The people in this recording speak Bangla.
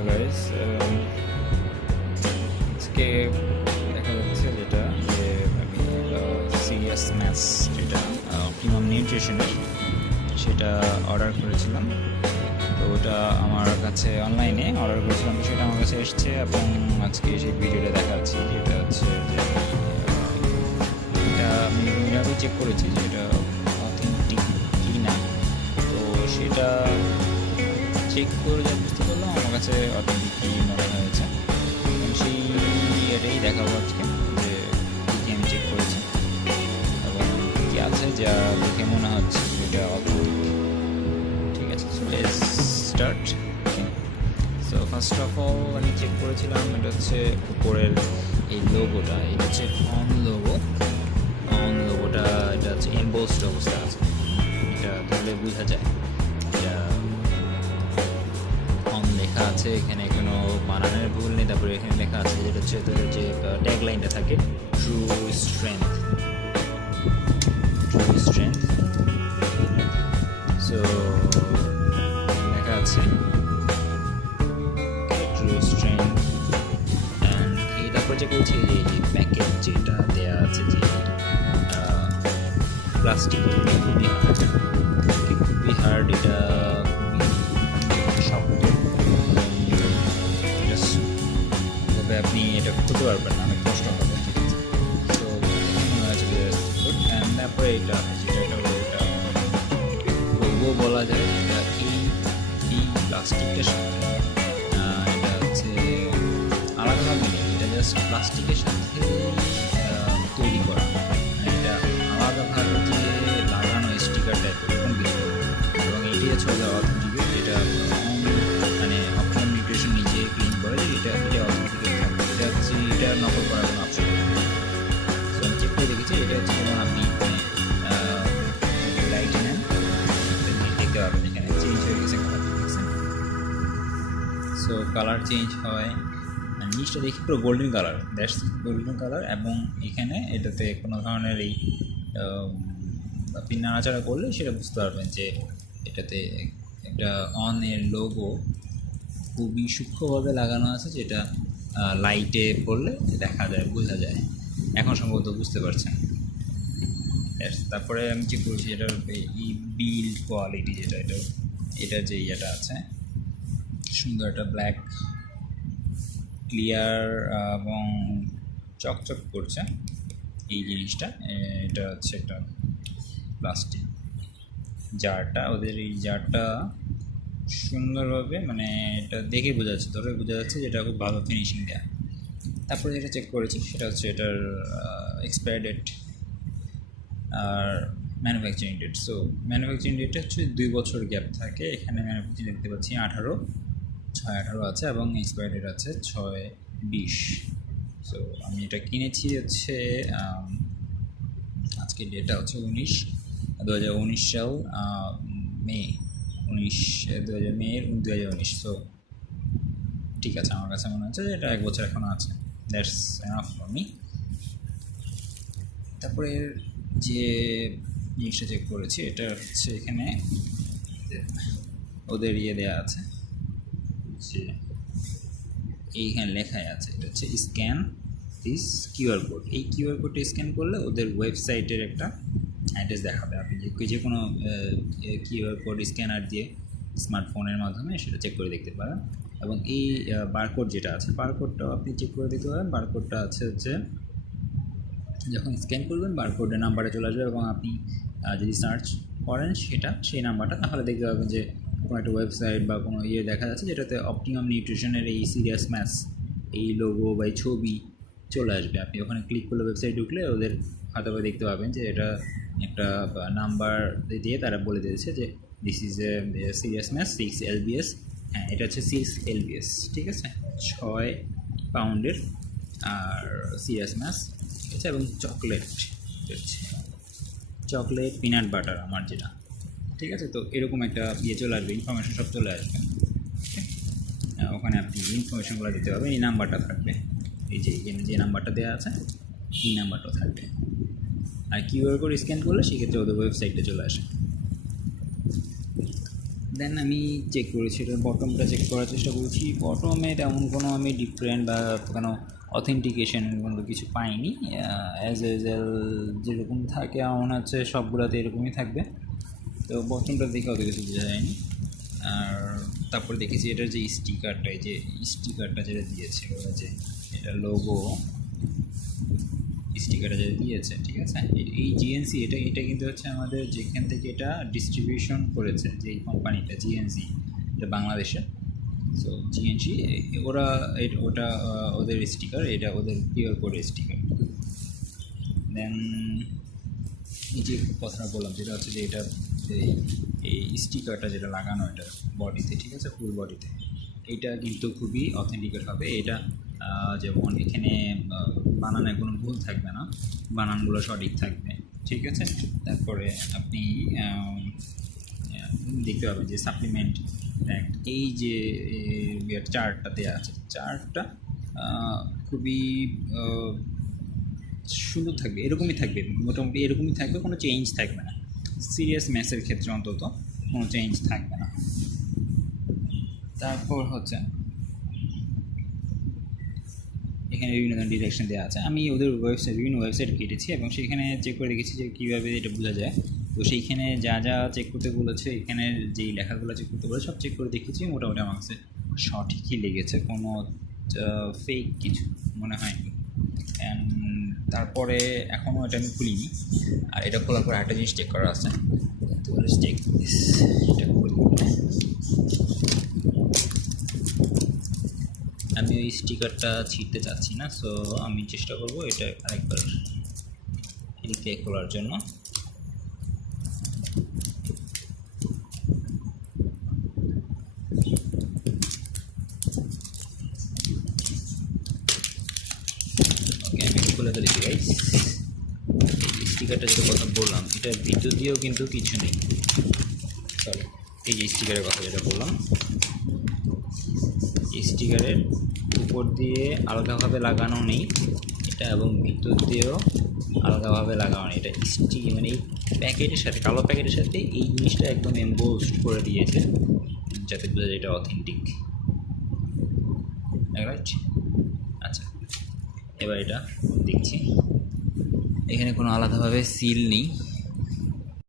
হ্যালো গাইস, আজকে দেখা যাচ্ছে যেটা যে আমি সিরিয়াস ম্যাথস যেটা অপটিমাম নিউট্রিশনের সেটা অর্ডার করেছিলাম। তো ওটা আমার কাছে অনলাইনে অর্ডার করেছিলাম, তো সেটা আমার কাছে এসছে এবং আজকে সেই ভিডিওটা দেখাচ্ছি। যেটা হচ্ছে যে এটা আমি এভাবে চেক করেছি যে এটা অথেন্টিক কি না। তো সেটা চেক করে যা বুঝতে পারলাম আমার কাছে অথেন্টিকই মনে হয়েছে, এবং সেই এটাই দেখাবো আজকে যে কী আমি চেক করেছি এবং কী আছে যা দেখে মনে হচ্ছে যেটা অথেন্টিক। ঠিক আছে, so let's start. So first of all আমি চেক করেছিলাম, এটা হচ্ছে উপরের এই লোগোটা, এটা হচ্ছে লোগোটা এটা হচ্ছে এমবোসড অবস্থা আছে। এটা তাহলে বোঝা যায় এটা লেখা আছে, এখানে কোনো বানানের ভুল নেই। তারপরে এখানে লেখা আছে যেটা হচ্ছে তাদের যে ট্যাগলাইনটা থাকে, ট্রু স্ট্রেংথ। সো লেখা আছে ট্রু স্ট্রেংথ। অ্যান্ড এই তারপর যে বলছে যে প্যাকেট যেটা দেওয়া আছে যে প্লাস্টিকের, এটা খুবই হার্ড, এটা শক্ত, তবে আপনি এটা খুঁজতে পারবেন না, অনেক কষ্ট হবে। ঠিক আছে, তো মনে হয়েছে যে অ্যান্ড তারপরে এটা যেটা এটা লোগো বলা যায়, এটা এই প্লাস্টিকের সাথে এটা হচ্ছে আলাদাভাবে নেই, এটা জাস্ট প্লাস্টিকের সাথে তৈরি করা, এটা আলাদাভাবে যে লাগানো স্টিকার টাইপের এরকম কিছু। এবং এটি হচ্ছে অথেন্টিক, যেটা মানে অপটিমাম নিউট্রিশন নিজে ক্লিন করে যে এটা অথেন্টিক থাকবে। এটা হচ্ছে এটা নকল করার কোনো অপশন নেই। সো আমি চেক করে দেখেছি, এটা হচ্ছে যেমন আপনি লাইট নেন, দেখতে পাবেন এখানে চেঞ্জ হয়ে গেছে কালার। দেখছেন? সো কালার চেঞ্জ হয়, নিচটা দেখি পুরো golden colour, that's golden colour. এবং এখানে এটাতে কোনো ধরনের এই আপনি নাড়াচাড়া করলে সেটা বুঝতে পারবেন যে এটাতে একটা অনের লোগো খুবই সূক্ষ্মভাবে লাগানো আছে, যেটা লাইটে পড়লে দেখা যায়, বোঝা যায়। এখন সম্ভবত বুঝতে পারছেন। তারপরে আমি চেক করছি এটার এই বিল্ড কোয়ালিটি, যেটা এটা যে ইয়েটা আছে, সুন্দর একটা ব্ল্যাক ক্লিয়ার এবং চকচক করছে এই জিনিসটা। এটা হচ্ছে একটা প্লাস্টিক জারটা, ওদের এই জারটা সুন্দরভাবে মানে এটা দেখে বোঝা যাচ্ছে, ধরে বোঝা যাচ্ছে যে এটা খুব ভালো ফিনিশিং দেয়া। তারপরে যেটা চেক করেছি সেটা হচ্ছে এটার এক্সপায়ার ডেট আর ম্যানুফ্যাকচারিং ডেট। সো ম্যানুফ্যাকচারিং ডেটটা হচ্ছে 2 বছর গ্যাপ থাকে, এখানে ম্যানুফ্যাকচারিং দেখতে পাচ্ছি 6/18 আছে এবং এক্সপায়ার ডেট আছে 6/20। সো আমি এটা কিনেছি হচ্ছে আজকে ডেটটা হচ্ছে 2019 সাল মে 2019। সো ঠিক আছে, আমার কাছে মনে হচ্ছে যে এটা 1 বছর এখনও আছে, দ্যাটস এনাফ ফর মি। তারপরে যে জিনিসটা চেক করেছি এটা হচ্ছে এখানে ওদের দেওয়া আছে যে এইখানে লেখাই আছে, এটা হচ্ছে স্ক্যান দিস কিউআর কোড। এই কিউআর কোডটা স্ক্যান করলে ওদের ওয়েবসাইটের একটা অ্যাড্রেস দেখাবে। আপনি যে কোনো কিউআর কোড স্ক্যানার দিয়ে স্মার্টফোনের মাধ্যমে সেটা চেক করে দেখতে পারেন। এবং এই বারকোড যেটা আছে, বারকোডটাও আপনি চেক করে দেখতে পারেন। বারকোডটা হচ্ছে যখন স্ক্যান করবেন বারকোডের নাম্বারে চলে আসবে, এবং আপনি যদি সার্চ করেন সেই নাম্বারটা, তাহলে দেখতে পাবেন যে কোনো একটা ওয়েবসাইট বা কোনো দেখা যাচ্ছে যেটাতে অপটিমাম নিউট্রিশনের এই সিরিয়াস ম্যাথস এই লোগো বা এই ছবি চলে আসবে। আপনি ওখানে ক্লিক করলে ওয়েবসাইট ঢুকলে ওদের হাতে দেখতে পাবেন যে এটা একটা নাম্বার দিয়ে তারা বলে দিয়েছে যে this is a serious maths 6 LBS। হ্যাঁ, এটা হচ্ছে 6 LBS, ঠিক আছে, 6 পাউন্ডের আর সিরিয়াস ম্যাথস, ঠিক আছে। এবং চকলেট পিনাট বাটার আমার যেটা, ঠিক আছে। তো এরকম একটা চলে আসবে, ইনফরমেশন সব চলে আসবে। ওখানে আপনি ইনফরমেশনগুলো দিতে হবে, এই নাম্বারটা থাকবে, এই যে নাম্বারটা দেওয়া আছে এই নাম্বারটাও থাকবে। আর কিউআর কোড স্ক্যান করলে সেক্ষেত্রে ওদের ওয়েবসাইটে চলে আসে। দেন আমি চেক করেছি, এটার বটমটা চেক করার চেষ্টা করেছি। বটমে তেমন কোনো আমি ডিফারেন্ট বা কোনো অথেন্টিকেশন কোনো কিছু পাইনি। অ্যাজ ইউজুয়াল যেরকম থাকে আমার মনে হচ্ছে সবগুলোতে এরকমই থাকবে। তো বটমটা দেখে অত কিছু বোঝা যায়নি। আর তারপর দেখেছি এটার যে স্টিকারটা, এই যে স্টিকারটা যেটা দিয়েছে ওরা, যে এটা লোগো স্টিকারটা যেটা দিয়েছে, ঠিক আছে। এই জিএনসি এটা কিন্তু হচ্ছে আমাদের যেখান থেকে এটা ডিস্ট্রিবিউশন করেছে, যে এই কোম্পানিটা জিএনসি, এটা বাংলাদেশের। সো জিএনসি ওরা ওটা ওদের স্টিকার, এটা ওদের কিউআর কোডের স্টিকার। দেন এই যে কথাটা বললাম যেটা হচ্ছে যে এটা এই স্টিকারটা যেটা লাগানো এটা বডিতে, ঠিক আছে, ফুল বডিতে, এইটা কিন্তু খুবই অথেন্টিকেট হবে। এটা যেমন এখানে বানানে কোনো ভুল থাকবে না, বানানগুলো সঠিক থাকবে, ঠিক আছে। তারপরে আপনি দেখতে পাবেন যে সাপ্লিমেন্ট এই যে চার্টটা দেওয়া আছে, চার্টটা খুবই সুন্দর থাকবে, এরকমই থাকবে, মোটামুটি এরকমই থাকবে, কোনো চেঞ্জ থাকবে না। সিরিয়াস ম্যাথসের ক্ষেত্রে অন্তত কোনো চেঞ্জ থাকবে না। তারপর হচ্ছে এখানে বিভিন্ন ধরনের ডিরেকশন দেওয়া আছে। আমি ওদের ওয়েবসাইট, বিভিন্ন ওয়েবসাইট কেটেছি এবং সেখানে চেক করে দেখেছি যে কীভাবে এটা বোঝা যায়। তো সেইখানে যা যা চেক করতে বলেছে, এখানে যেই লেখাগুলো চেক করতে বলেছে সব চেক করে দেখেছি, মোটামুটি আমার কাছে সঠিকই লেগেছে, কোনো ফেক কিছু মনে হয়নি। তারপরে এখনও এটা আমি খুলিনি, আর এটা খোলার পর একটা জিনিস চেক করা আছে। তো চেক এটা খুলি, আমি ওই স্টিকারটা ছিঁড়তে চাচ্ছি না, সো আমি চেষ্টা করব এটা আরেকবার এদিক থেকে খোলার জন্য। ওকে, আমি খুলে ফেলেছি গাইস। এই স্টিকারটা যেটা কথা বললাম, এটার ভিতর দিয়েও কিন্তু কিছু নেই, সরি, এই যে স্টিকারের কথা যেটা বললাম, স্টিকারের উপর দিয়ে আলাদাভাবে লাগানো নেই এটা, এবং ভিতর দিয়েও আলাদাভাবে লাগানো নেই এটা। মানে এই প্যাকেটের সাথে, কালো প্যাকেটের সাথে এই জিনিসটা একদম এমবোসড করে দিয়েছে, যাতে বোঝা যায় এটা অথেন্টিক, রাইট? আচ্ছা, এবার এটা দেখছি, এখানে কোনো আলাদাভাবে সিল নেই।